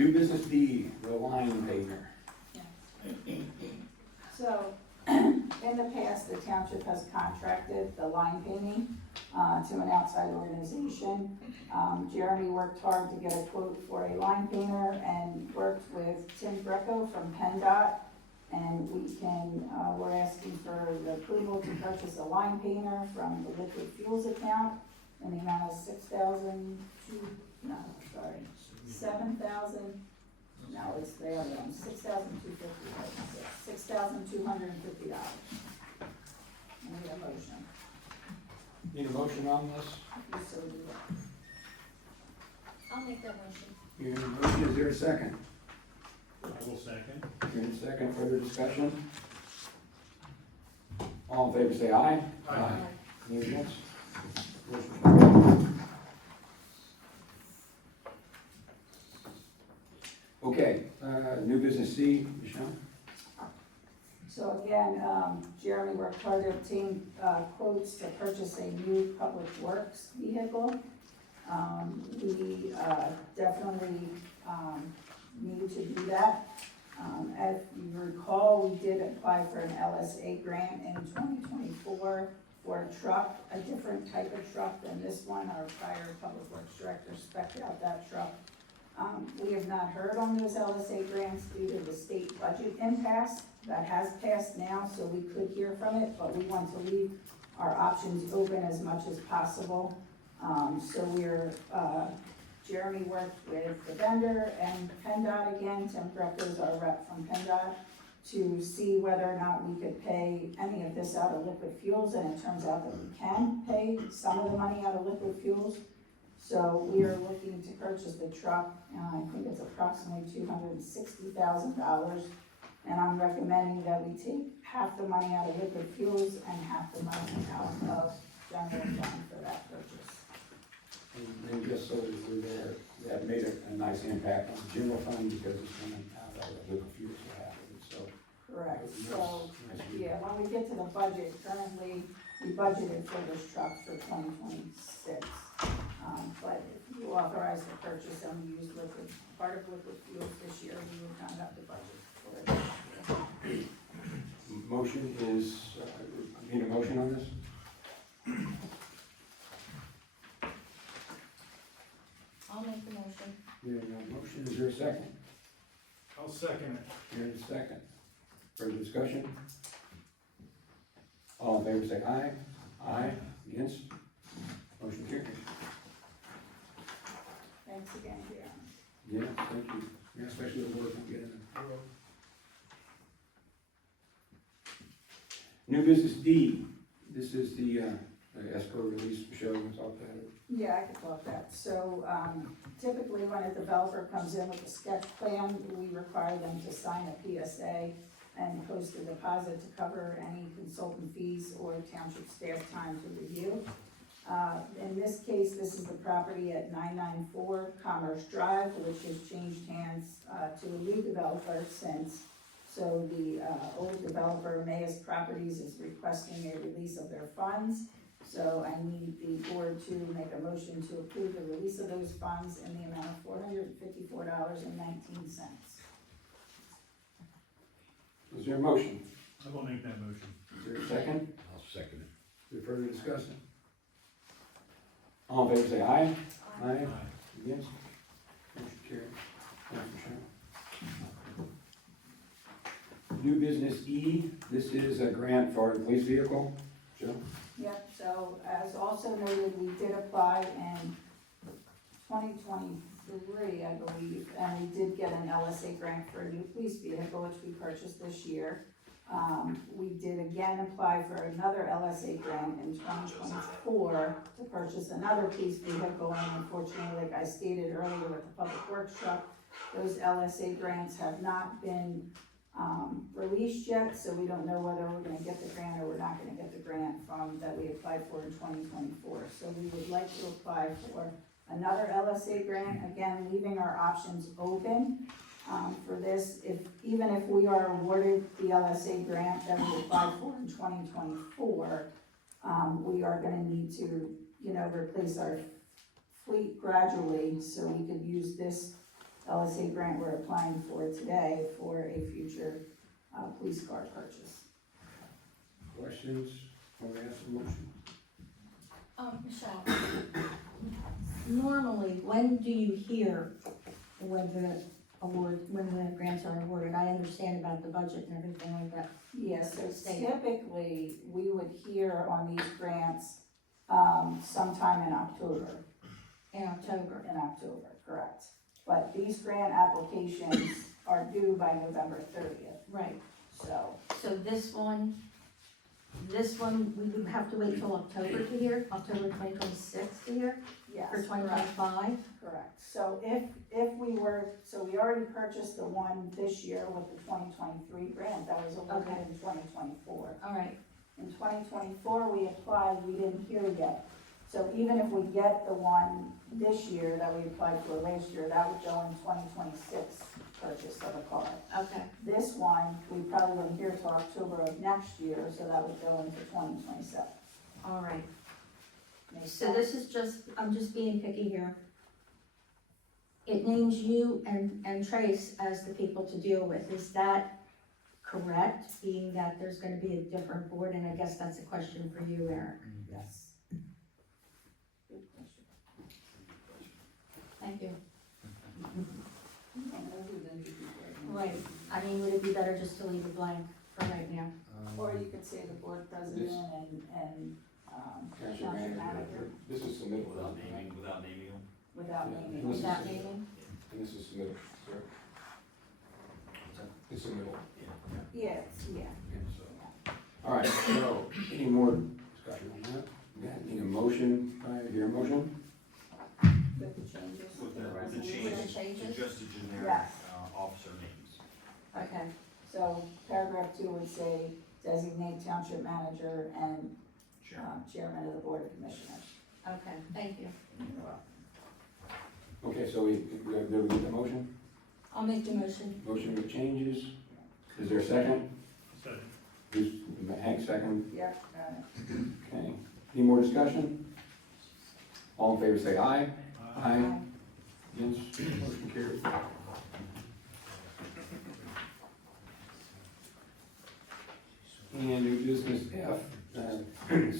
New business D, the line painter. So, in the past, the township has contracted the line painting, to an outside organization. Jeremy worked hard to get a quote for a line painter and worked with Tim Greco from PennDOT. And we're asking for the approval to purchase a line painter from the liquid fuels account in the amount of $7,250. No, it's the other one, $6,250. $6,250. I need a motion. Need a motion on this? You so do that. I'll make that motion. You need a motion, is there a second? I will second. Here in a second, further discussion? All in favor say aye. Aye. Any against? Motion carries. Okay, new business C, Michelle? So again, Jeremy worked hard to obtain, quotes to purchase a new public works vehicle. We definitely, need to do that. As you recall, we did apply for an LSA grant in 2024 for a truck, a different type of truck than this one. Our prior public works director spec'd out that truck. We have not heard on those LSA grants due to the state budget impasse. That has passed now, so we could hear from it, but we want to leave our options open as much as possible. Jeremy worked with the vendor and PennDOT again. Tim Greco's our rep from PennDOT to see whether or not we could pay any of this out of liquid fuels, and it turns out that we can pay some of the money out of liquid fuels. So we are looking to purchase the truck, and I think it's approximately $260,000. And I'm recommending that we take half the money out of liquid fuels and half the money out of general fund for that purchase. And just so that we're there, that made a nice impact on the general fund because it's coming out of the liquid fuels that happened, so. Correct, so, Nice. yeah, when we get to the budget, currently, we budgeted for this truck for 2026. But if you authorize the purchase and we use part of liquid fuels this year, we would not have the budget for it this year. Motion is, need a motion on this? I'll make the motion. We have a motion, is there a second? I'll second it. Here in a second. Further discussion? All in favor say aye. Aye. Against? Motion carries. Thanks again, Darren. Yeah, thank you. Yeah, especially the work I'm getting. New business D, this is the escrow release, Michelle, you want to talk about it? Yeah, I could talk that. So, typically when a developer comes in with a sketch plan, we require them to sign a PSA and post a deposit to cover any consultant fees or township staff time to review. In this case, this is the property at 994 Commerce Drive, which has changed hands, to a new developer since. So the, old developer, Mayes Properties, is requesting a release of their funds. So I need the board to make a motion to approve the release of those funds in the amount of $454.19. Is there a motion? I will make that motion. Is there a second? I'll second it. Is there further discussion? All in favor say aye. Aye. Aye. Against? Motion carries. Thank you, Michelle. New business E, this is a grant for the police vehicle. Joe? Yep, so as also noted, we did apply in 2023, I believe, and we did get an LSA grant for a new police vehicle, which we purchased this year. We did again apply for another LSA grant in 2024 to purchase another police vehicle, and unfortunately, like I stated earlier with the public works truck, those LSA grants have not been released yet, so we don't know whether we're gonna get the grant or we're not gonna get the grant that we applied for in 2024. So we would like to apply for another LSA grant, again, leaving our options open for this. Even if we are awarded the LSA grant that we applied for in 2024, we are gonna need to, replace our fleet gradually, so we could use this LSA grant we're applying for today for a future, police car purchase. Questions? Want to ask a motion? Michelle, normally, when do you hear when the grants are awarded? I understand about the budget and everything like that. Yes, so State. typically, we would hear on these grants, sometime in October. In October. In October, correct. But these grant applications are due by November 30th, Right, so, so this one, we would have to wait till October to hear, October 2026 to hear, yes. for correct. 2025? Correct, so if we were, so we already purchased the one this year with the 2023 grant that was awarded Okay. in 2024. All right, In 2024, we applied, we didn't hear yet. So even if we get the one this year that we applied for last year, that would go in 2026 purchase of a car. okay, This one, we probably wouldn't hear till October of next year, so that would go into 2027. all right. Make So sense? this is just, I'm just being picky here. It names you and Trace as the people to deal with. Is that correct, being that there's gonna be a different board? And I guess that's a question for you, Eric. Yes. Good question. Thank you. You don't know who the new people are. Right, I mean, would it be better just to leave it blank for right now? Or you could say the board president and, Township township manager. manager, This is submitted. Without naming them? without Yeah. naming. This is- Without naming? And this is submitted, sir. It's submitted. Yes, yeah. All right, so, any more discussion on that? Need a motion, hear a motion? With the changes. With the resolution. With the changes, changes? just a generic, Yes. officer names. Okay, So paragraph 2 would say designate township manager and Chairman. chairman of the board of commissioners. okay, thank you. Okay, so did we get the motion? I'll make the motion. Motion with changes. Is there a second? Second. Who's, Hank second? Yep, got it. Okay. Any more discussion? All in favor say aye. Aye. Against, motion carried. And new business F,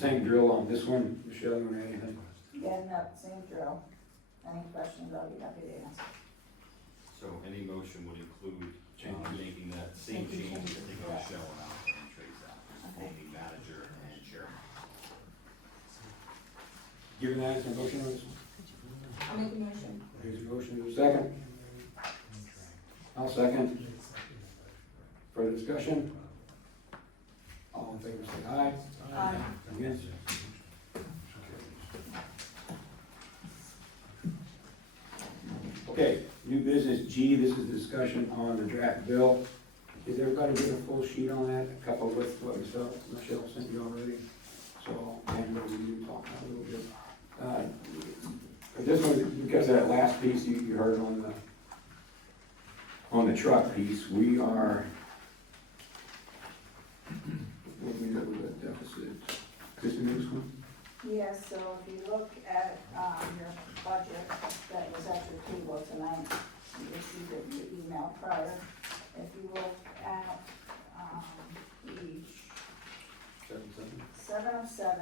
same drill on this one. Michelle, you want to add anything? Yeah, no, same drill. Any questions, I'll be happy to answer. So any motion would include, Changes. making that same Making change that changes, they go correct. show out and trace out, Okay. naming manager and chairman. Given that, is there a motion on this one? I'll make the motion. There's a motion, is there a second? I'll second. Further discussion? All in favor say aye. Aye. Against? Okay, new business G, this is discussion on the draft bill. Did everybody get a full sheet on that, a couple with what Michelle sent you already? So, and we talked about a little bit. This one, because of that last piece you heard on the truck piece, we are, what we know with the deficit, this the next one? Yes, so if you look at, your budget that was at your table tonight, you received it via email prior. If you look at, page 7 of 7,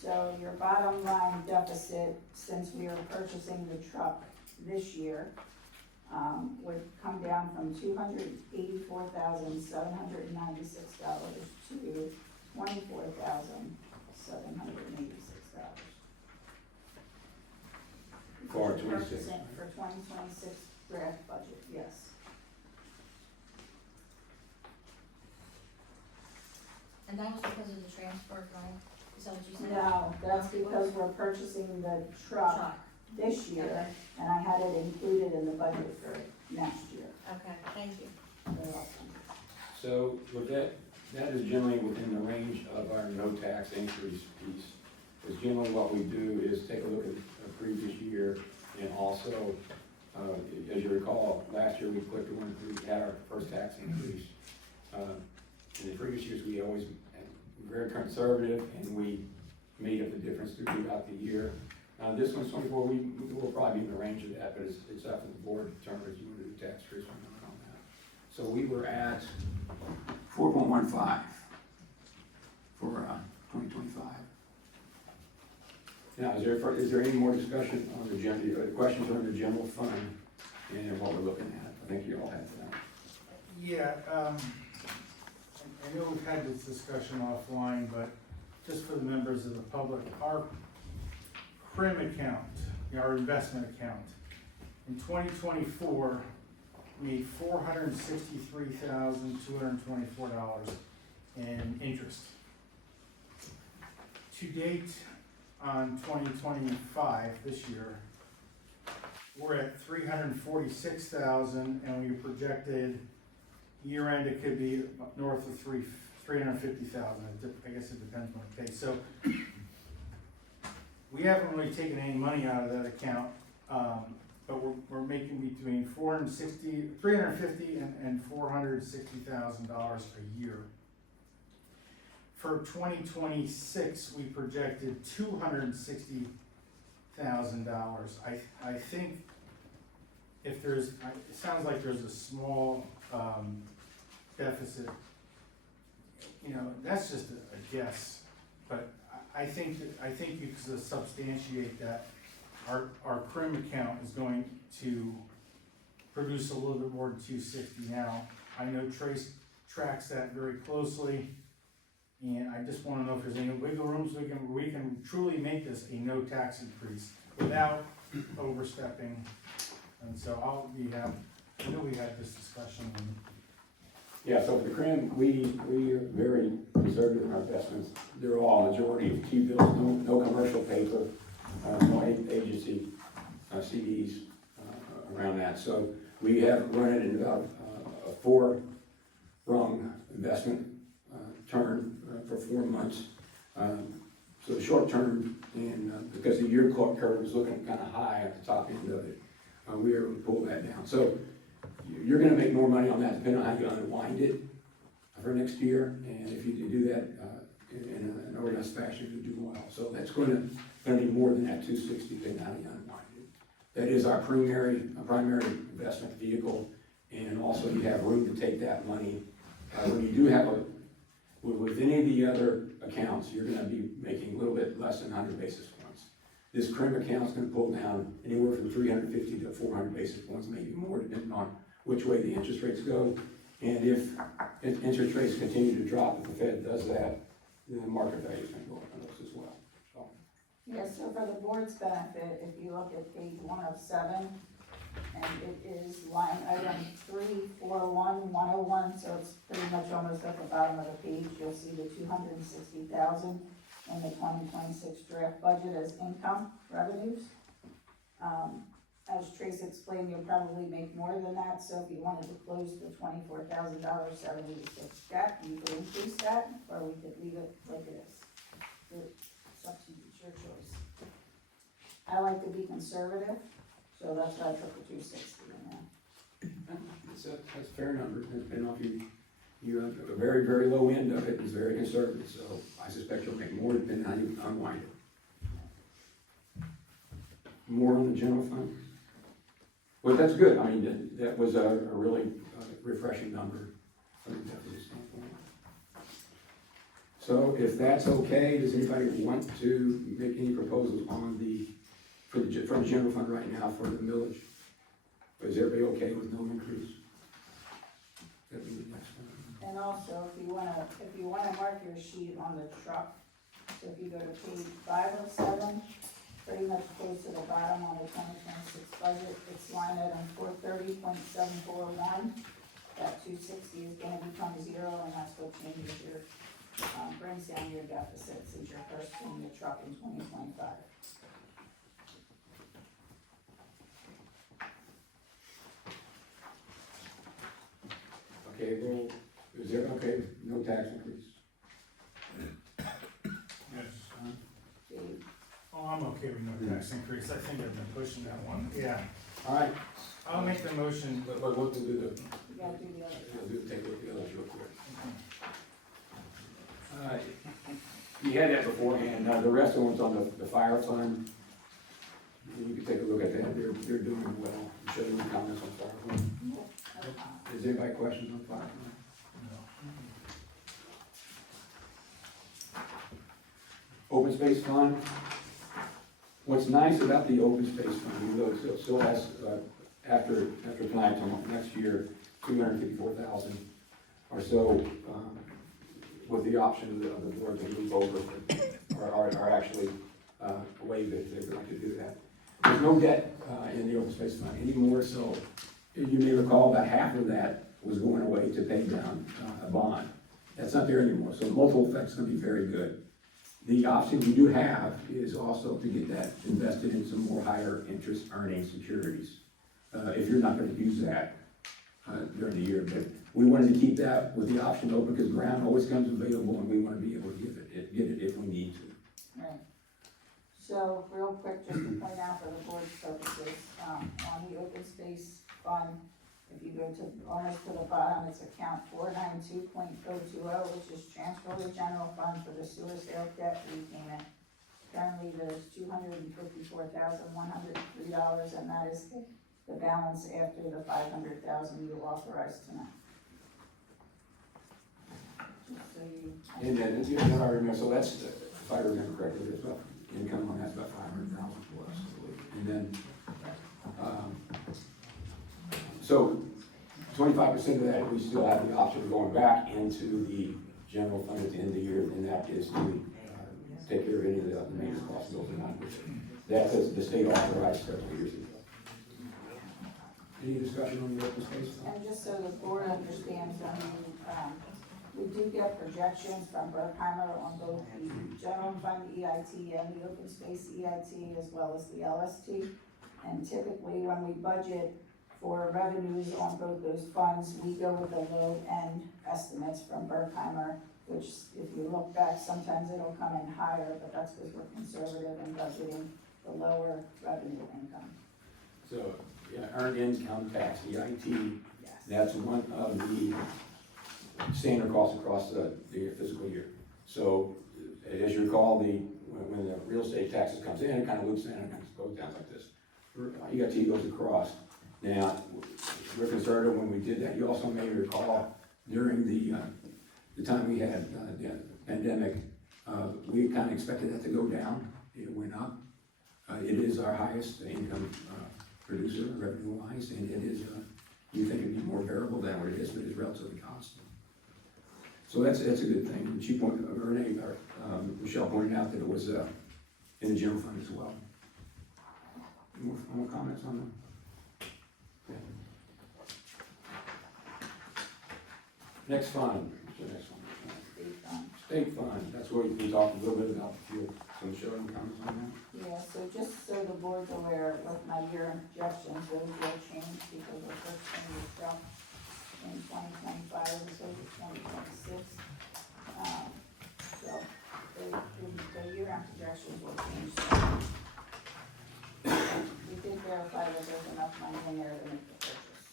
so your bottom line deficit, since we are purchasing the truck this year, would come down from $284,796 to $24,786. For 26. For 2026 draft budget, yes. And that was because of the transfer, Brian? Is that what you said? No, that's because we're purchasing the truck this year, Okay. and I had it included in the budget for next year. Okay, thank you. You're welcome. So with that is generally within the range of our no tax increase piece. Because generally what we do is take a look at the previous year and also, as you recall, last year we clicked when we had our first tax increase. In the previous years, we always were very conservative and we made up the difference throughout the year. This one's 24, we'll probably be in the range of that, but it's up to the board to determine if you want to do tax increase or not on that. So we were at 4.15 for 2025. Now, is there any more discussion on the questions on the general fund and what we're looking at? I think you all have that. Yeah, I know we've had this discussion offline, but just for the members of the public, our CRIM account, our investment account, in 2024, made $463,224 in interest. To date, on 2025, this year, we're at 346,000, and we projected year end, it could be north of 350,000. I guess it depends on the case. So we haven't really taken any money out of that account, but we're making between $350 and $460,000 a year. For 2026, we projected $260,000. I think if there's, it sounds like there's a small deficit. You know, that's just a guess, but I think you could substantiate that our CRIM account is going to produce a little bit more than 260 now. I know Trace tracks that very closely, and I just want to know if there's any wiggle rooms we can truly make this a no tax increase without overstepping. And so I know we had this discussion. Yeah, so for the CRIM, we are very conservative in our investments. They're all majority of T-bills, no commercial paper, no agency CDs around that. So we have run it in about a 4-rung investment term for 4 months. So the short term, and because the yield curve is looking kind of high at the top end of it, we are able to pull that down. So you're going to make more money on that depending on how you unwind it for next year. And if you do that in an organized fashion, you do well. So that's going to be more than that 260 depending on how you unwind it. That is our primary investment vehicle. And also you have room to take that money. When you do have with any of the other accounts, you're going to be making a little bit less than 100 basis points. This CRIM account is going to pull down anywhere from 350 to 400 basis points, maybe more, depending on which way the interest rates go. And if interest rates continue to drop, if the Fed does that, then the market value is going to go up on those as well. So. Yes, so for the board's benefit, if you look at page 1 of 7, and it is line item 341101, so it's pretty much almost at the bottom of the page. You'll see the $260,000 in the 2026 draft budget as income revenues. As Trace explained, you'll probably make more than that, so if you wanted to close the $24,076 gap, you could increase that, or we could leave it like it is. It's up to you, it's your choice. I like to be conservative, so that's why I put the 260 in there. That's a fair number. Depending on if you have a very, very low end of it is very conservative, so I suspect you'll make more depending on how you unwind it. More on the general fund? Well, that's good. I mean, that was a really refreshing number from a deficit standpoint. So if that's okay, does anybody want to make any proposals on from the general fund right now for the millage? Is everybody okay with no increase? That'd be the next one. And also, if you wanna mark your sheet on the truck, so if you go to page 5 of 7, pretty much close to the bottom on the 2026 budget, it's line item 430.741. That 260 is gonna become 0, and that's what changes your, brings down your deficit since you're purchasing the truck in 2025. Okay, well, is there, okay, no tax increase? Yes. Dave? Oh, I'm okay with no tax increase. I think I've been pushing that one. Yeah. All right, I'll make the motion. but we'll do You gotta do the other. take a look at the others real quick. You had that beforehand. Now, the rest of the ones on the fire fund, doing well. Michelle, any comments on fire plan? Is there anybody questions on fire plan? Open space fund. What's nice about the open space fund, even though it still has, after tonight, till next year, $254,000 or so, with the option of the board to move over, or actually, waive it, if they'd like to do that. There's no debt, in the open space fund anymore, so you may recall about half of that was going away to pay down, a bond. That's not there anymore, so the multiple effect's gonna be very good. The option we do have is also to get that invested in some more higher interest earning securities, if you're not gonna use that, during the year. But we wanted to keep that with the option open, because ground always comes available, and we wanna be able to get it if we need to. Right. So, real quick, just to point out for the board's purposes, on the open space fund, if you go to, almost to the bottom, it's account 492.020, which is transfer to general fund for the sewer sale debt repayment. Currently, there's $254,103, and that is the balance after the $500,000 you authorized tonight. Just so you. And then, you know, I remember, so that's, if I remember correctly, there's about, income on that's about 500,000 plus, I believe. And then, so 25% of that, we still have the option of going back into the general fund at the end of the year, and that is to take care of any of the maintenance costs those are not. That's as the state authorized several years ago. Any discussion on the open space fund? And just so the board understands, we do get projections from Berkheimer on both the general fund EIT and the open space EIT, as well as the LST. And typically, when we budget for revenues on both those funds, we go with the low end estimates from Berkheimer, which, if you look back, sometimes it'll come in higher, but that's because we're conservative in budgeting the lower revenue income. So, yeah, earned income tax, EIT, Yes. that's one of the standard costs across the fiscal year. So, as you recall, when the real estate taxes comes in, it kind of loops in and goes down like this. EIT goes across. Now, we're conservative when we did that. You also may recall during the time we had the pandemic, we kind of expected that to go down. It went up. It is our highest income producer, revenue-wise, and it is, you think it'd be more variable than what it is, but it's relatively constant. So that's a good thing. And she pointed, Michelle pointed out that it was in the general fund as well. Any more comments on that? Yeah. Next fund, what's the next one? State fund. State fund, that's where we talked a little bit about the fuel. So Michelle, any comments on that? Yeah, so just so the board's aware, with my year-end projections, those will change because the first thing was dropped in 2025, and so is 2026. So the year-end projections will change. We did verify that there's enough money in there to make the purchase.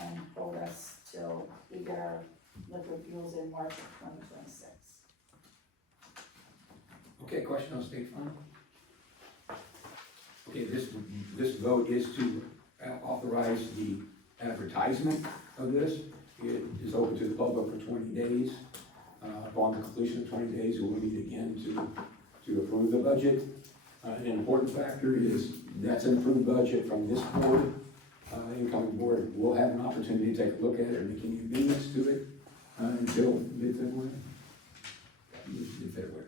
And hold us till we get our liquid fuels in March of 2026. Okay, question on state fund? Okay, this vote is to authorize the advertisement of this. It is open to the public for 20 days. Upon the completion of 20 days, we will meet again to approve the budget. An important factor is that's an approved budget from this board. Incoming board will have an opportunity to take a look at it and make any amendments to it until mid-February. Mid-February.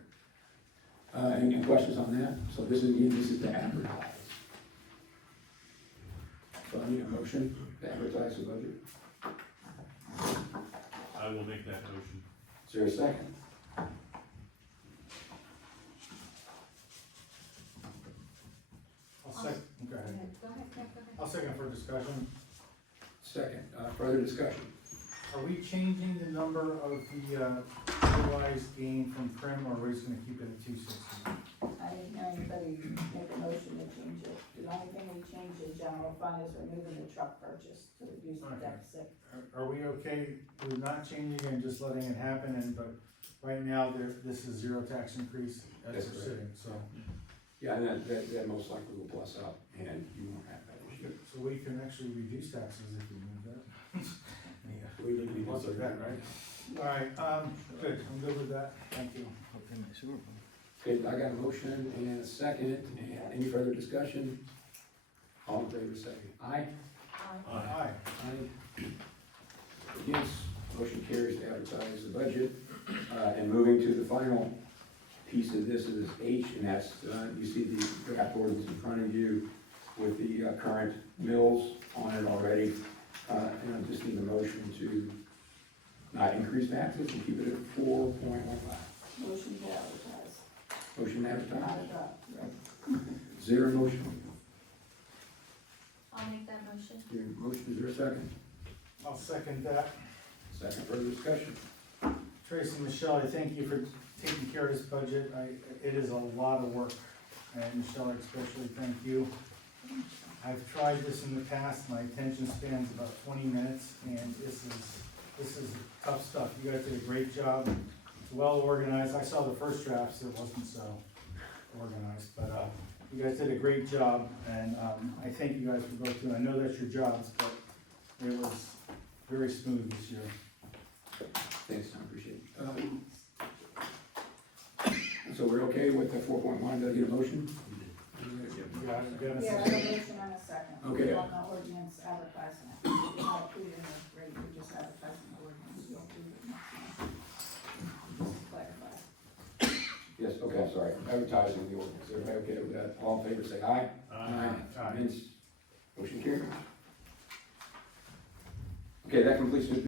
Any questions on that? So this is to advertise. So I need a motion to advertise the budget. I will make that motion. Is there a second? I'll second, go ahead. I'll second for discussion. Second, further discussion. Are we changing the number of the realized gain from trim, or are we just gonna keep it at 260? I didn't hear anybody make a motion to change it. The only thing we changed in general fund is removing the truck purchase to reduce the Okay. deficit. Are we okay with not changing and just letting it happen, but right now, this is zero tax increase as That's we're correct. sitting, so. Yeah, and that most likely will plus up, and you won't have that issue. So we can actually reduce taxes if we move that. Yeah, We would be look at that, right? All right, good, I'm good with that, thank you. Okay, I got a motion and a second, and any further discussion? All in favor, say aye. Aye. Aye. Against, motion carries to advertise the budget. And moving to the final piece of this is H, and that's, you see the draft ordinance in front of you with the current mills on it already. And I just need a motion to not increase taxes and keep it at 4.15. Motion to advertise. Motion Not advertised. adopt, right? Is there a motion? I'll make that motion. Your motion, is there a second? I'll second that. Second, further discussion? Tracy and Michelle, I thank you for taking care of this budget. It is a lot of work, and Michelle, especially, thank you. I've tried this in the past, my attention span's about 20 minutes, and this is tough stuff. You guys did a great job, it's well organized. I saw the first drafts, it wasn't so organized, but, you guys did a great job, and, I thank you guys for both doing, I know that's your jobs, but it was very smooth this year. Thanks, Tom, appreciate it. So we're okay with the 4.1, did I get a motion? Yeah, Yeah, I have a motion and a second. Okay. On the ordinance advertising it. You're not including the rate, you're just advertising the ordinance, you'll do it next month. Just to clarify. Yes, okay, sorry, advertising the ordinance, everybody okay with that? All in favor, say aye. Aye. Against, motion carries. Okay, that completes the